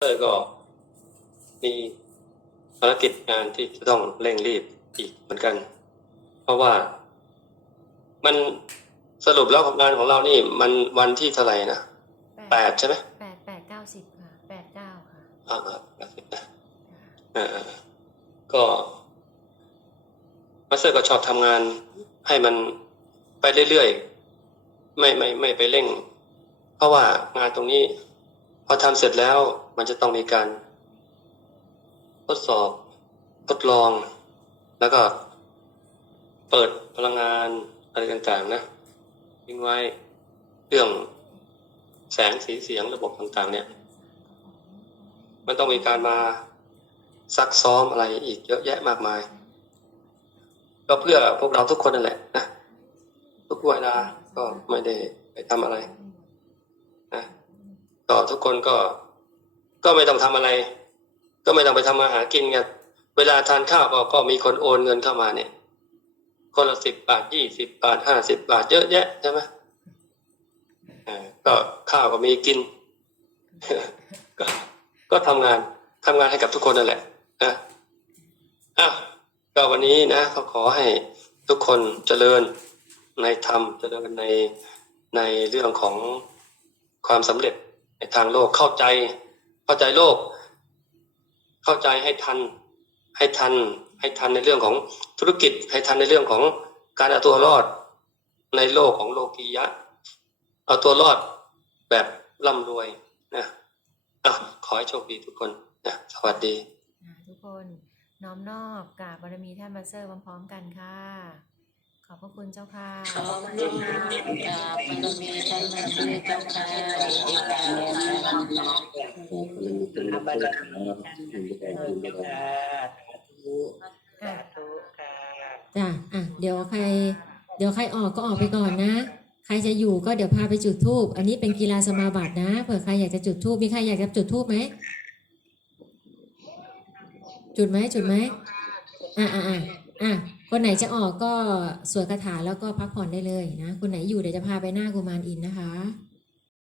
เตอร์ก็มีภารกิจงานที่จะต้องเร่งรีบอีกเหมือนกัน เพราะว่ามันสรุปแล้วงานของเรานี่มันวันที่เท่าไหร่นะแปดใช่ไหมแปดแปดเก้าสิบค่ะแปดเก้าค่ะอ่าแปดสิบนะอ่าๆก็มาสเตอร์ก็ชอบทำงานให้มันไปเรื่อยๆ ไม่ไม่ไม่ไปเร่ง เพราะว่างานตรงนี้ พอทำเสร็จแล้วมันจะต้องมีการทดสอบทดลอง แล้วก็เปิดพลังงานอะไรต่างๆนะทิ้งไว้เรื่องแสงสีเสียงระบบต่างๆ เนี่ย มันต้องมีการมาซักซ้อมอะไรอีกเยอะแยะมากมาย ก็เพื่อพวกเราทุกคนนั่นแหละนะทุกเวลาก็ไม่ได้ไปทำอะไรนะ ก็ทุกคนก็ ก็ไม่ต้องทำอะไร ก็ไม่ต้องไปทำมาหากินกันเวลาทานข้าวก็ก็มีคนโอนเงินเข้ามาเนี่ยคนละสิบบาทยี่สิบบาทห้าสิบบาทเยอะแยะใช่ไหมก็ข้าวก็มีกิน ก็ก็ทำงานทำงานให้กับทุกคนนั่นแหละนะอะก็วันนี้นะก็ขอให้ทุกคนเจริญในธรรมเจริญในในเรื่องของความสำเร็จ ในทางโลกเข้าใจ เข้าใจโลก เข้าใจให้ทัน ให้ทัน ให้ทันในเรื่องของธุรกิจ ให้ทันในเรื่องของการเอาตัวรอด ในโลกของโลกียะ เอาตัวรอดแบบร่ำรวยนะอะขอให้โชคดีทุกคนนะสวัสดี ทุกคนน้อมนอบกราบบารมีท่านมาเตอร์พร้อมๆกันค่ะ ขอบพระคุณเจ้าค่ะขอบคุณค่ะกราบบารมีท่านพระเจ้าค่ะอีกการหนึ่ะคะบารมีท่านเจ้าค่ะสาธุค่ะจ้ะอะเดี๋ยวใคร เดี๋ยวใครออกก็ออกไปก่อนนะ ใครจะอยู่ก็เดี๋ยวพาไปจุดธูปอันนี้เป็นกีฬาสมาบัตินะเผื่อใครอยากจะจุดธูปมีใครอยากจะจุดธูปไหมจุดไหมจุดไหมอะอะอะ อะคนไหนจะออกก็สวดคาถาแล้วก็พักผ่อนได้เลยนะ คนไหนอยู่เดี๋ยวจะพาไปหน้ากุมารอินนะคะ